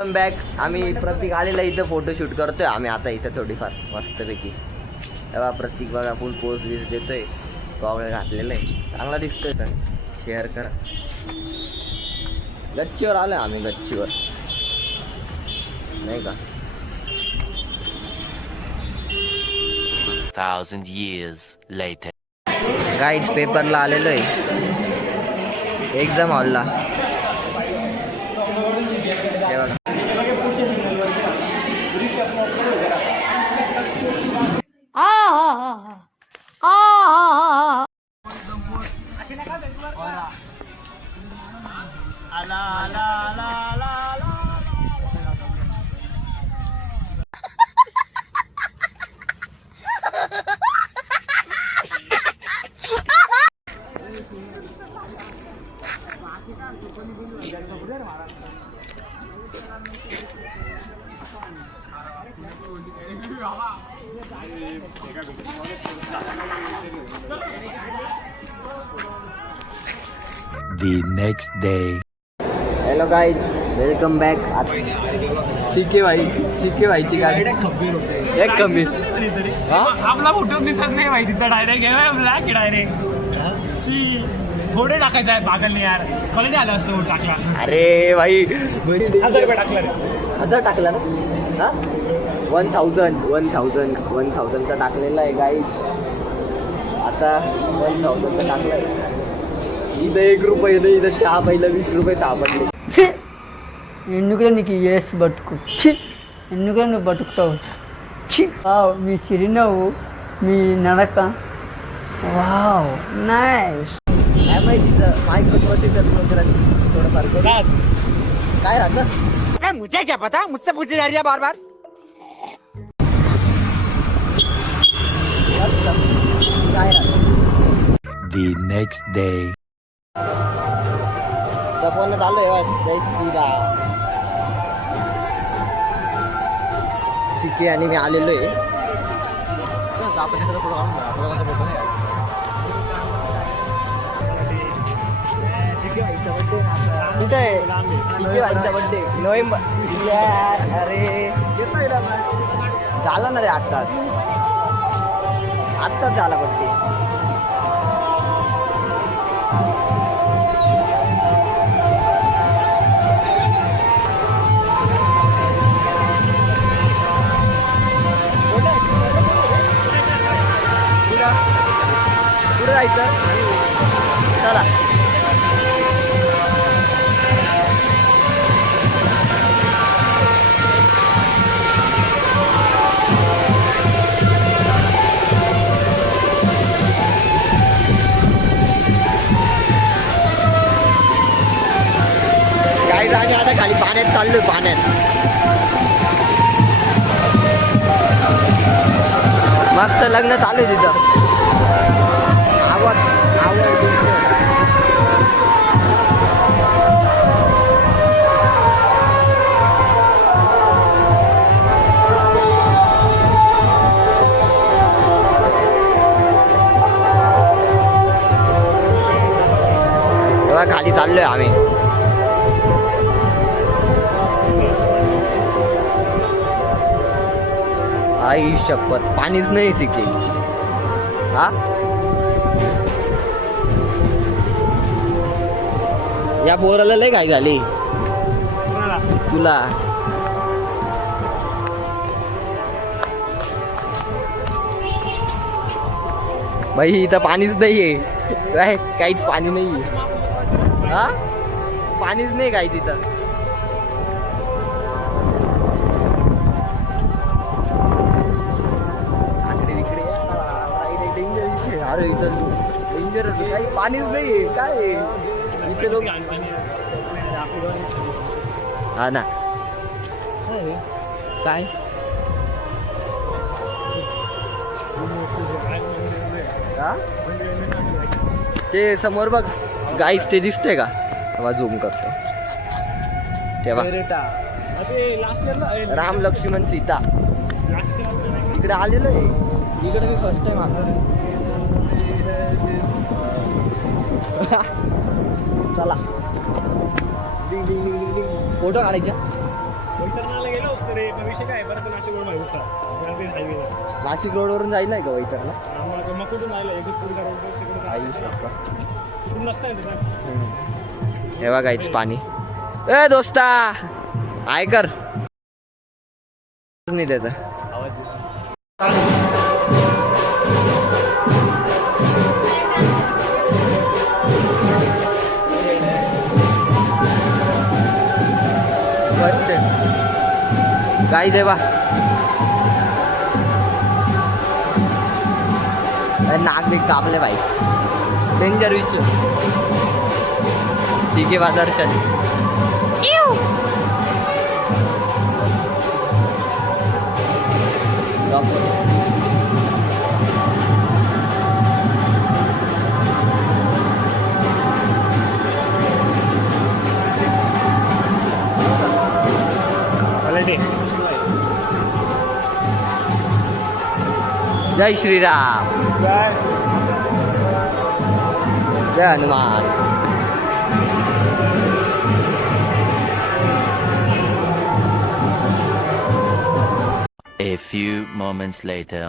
Back आम्ही प्रतीक आलेला इथं फोटोशूट करतोय आम्ही आता इथं थोडीफार मस्तपैकी. तेव्हा प्रतीक बघा फुल पोज बीज देतोय, गॉगल घातलेलं आहे, चांगला दिसतोय. तर शेअर करा. गच्चीवर आलोय आम्ही, गच्चीवर नाही का. 1000 years later. गाईड्स पेपरला आलेलो आहे, एक्झाम हॉलला. हे बघा The next day. Hello guys, welcome back. CK भाईची गाडी एक कमी. आपला फोटो दिसत नाही माहिती तर डायरेक्ट ब्लॅक डायरेक्ट फोटो टाकायचा आहे पागलने यार. क्वालिटी आलं असतं फोटो टाकला असतं. अरे भाई 1000 रुपये टाकला रे. 1000 टाकला ना. हा 1000चा टाकलेला आहे गाईज. आता 1000चा टाकलाय. इथं 1 रुपये नाही, इथं चहा पहिलं 20 रुपये सापडले. ఎందుకురా నీకు ఏసు బతుకు చి ఎందుకురా నువ్వు బతుకుతావు చి వావ్ మీ చిరునవ్వు మీ నడక వావ్ నైస్. काय माहिती मायक्रो प्रोसेसर वगैरे थोडंफार काय राहतं. मुझे क्या पता, मुझसे पूछे जा रही है बार बार. काय राहतं. The next day. जपवण्यात आलोय जय श्रीराम. सिके आणि मी आलेलो आहे. कुठे आहे सिके भाईचा बड्डे? नोव्हेंबर. अरे झाला ना रे, आत्ताच झाला बड्डे. कुठे जायचं चला. काही आम्ही आता खाली पाण्यात चाललोय, पाण्यात मस्त लग्न चालू आहे तिथं. आवाज खाली चाललोय आम्ही. आई शपथ पाणीच नाही सिके. हा या बोराला लय काय झाली तुला. भाई इथं पाणीच नाहीये, काहीच पाणी नाहीये. हा पाणीच नाही काय तिथं. डेंजर विषय. अरे इथं डेंजर काही पाणीच नाहीये काय इथे लोक. हा ना काय ते समोर बघ गाईस, ते दिसतंय का? तेव्हा झूम करतो तेव्हा. राम लक्ष्मण सीता इकडे आलेलो आहे. इकडे मी फर्स्ट टाइम आलो. चला फोटो काढायचा. वैतरणाला गेलो असतो रे पण विषय काय परत नाशिक रोड माहिती हायवे नाशिक रोडवरून जायला का वैतरला मग कुठून राहिलं इकडे रोड तिकडे आई शप्पा. कुठून नसतं ना तिथं हे बघा इथं पाणी ए दोस्ता ऐकर नाही त्याचा मस्त काय देवा नाक बीक कापले भाई डेंजर विषय ठीक आहे दर्शन जय श्रीराम जय Hanuman A few moments later.